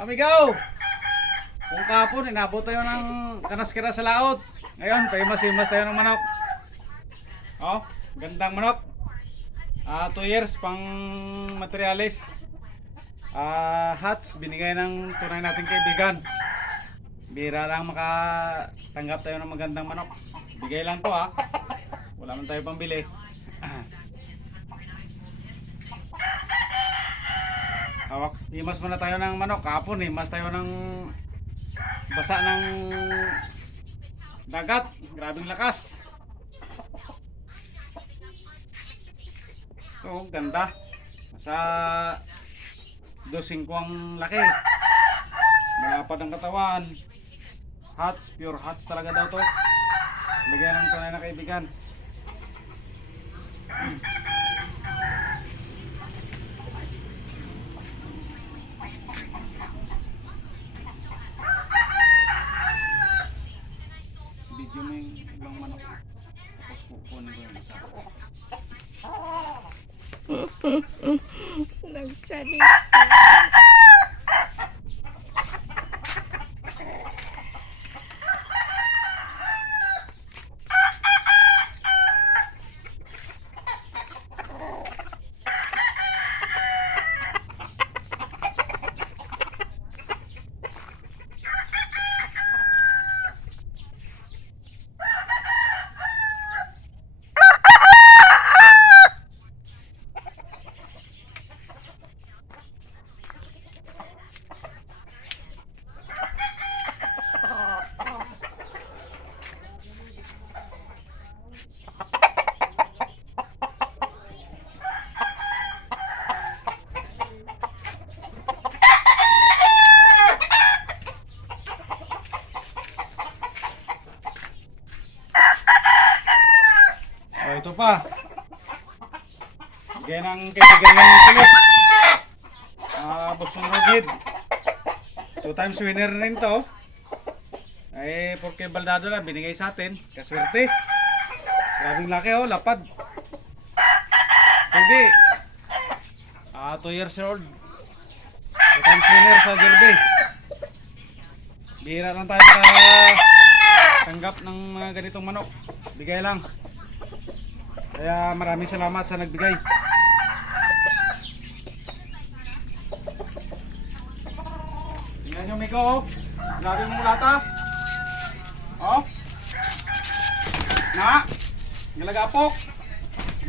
Amigaw! Kung kapon, inabot tayo ng kanaskira sa laot. Ngayon, paimas-imas tayo ng manok. Oh, gandang manok. 2 years pang materialis. Hats, binigay ng tunay nating kaibigan. Bira lang makatanggap tayo ng magandang manok. Bigay lang to ha. Wala man tayo pambili. Hawak, imas muna tayo ng manok. Kapon, imas tayo ng basa ng dagat. Grabing lakas. Ito, ganda. Nasa 2.5 ang laki. Malapad ang katawan. Hats, pure hats talaga daw to. Bigyan ng tunay na kaibigan. Video mo yung ibang manok. Tapos kukunin ko yung isa. Nagsalita. Ito pa. Bigay ng kaibigan ng kulit. Busong rugid. 2 times winner rin to. Ay, porque baldado lang binigay sa atin. Kaswerte. Grabing laki oh, lapad. Pugi. 2 years old. 2 times winner sa Derby. Bihira lang tayo tanggap ng mga ganitong manok. Bigay lang. Kaya maraming salamat sa nagbigay. Tingnan nyo Miko oh. Grabe mong lata. Oh. Na. Ngalagapok.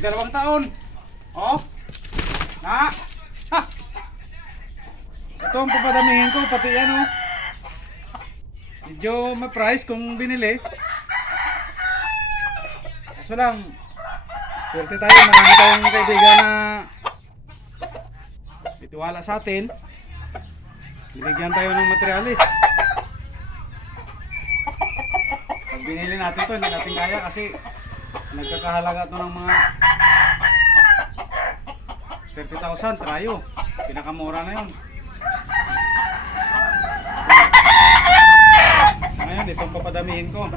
2 taon. Oh. Na. Ha. Ito ang papadamihin ko. Pati yan oh. Medyo ma-price kung binili. Kaso lang swerte tayo, marami tayong kaibigan na itiwala sa atin. Binigyan tayo ng materialis. Pag binili natin to, hindi natin kaya kasi nagkakahalaga to ng mga 30,000 trayo. Pinakamura na yun. Ngayon, itong papadamihin ko.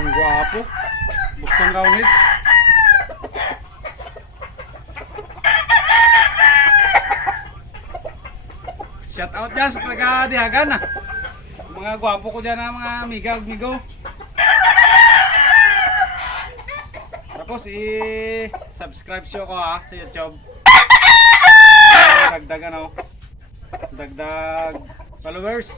Guwapo. Bustong kaunit. Shout out dyan sa taga-Dihagan ah. Mga gwapo ko dyan na mga amigo. Tapos i-subscribe siyo ko ha sa YouTube. Dagdag followers.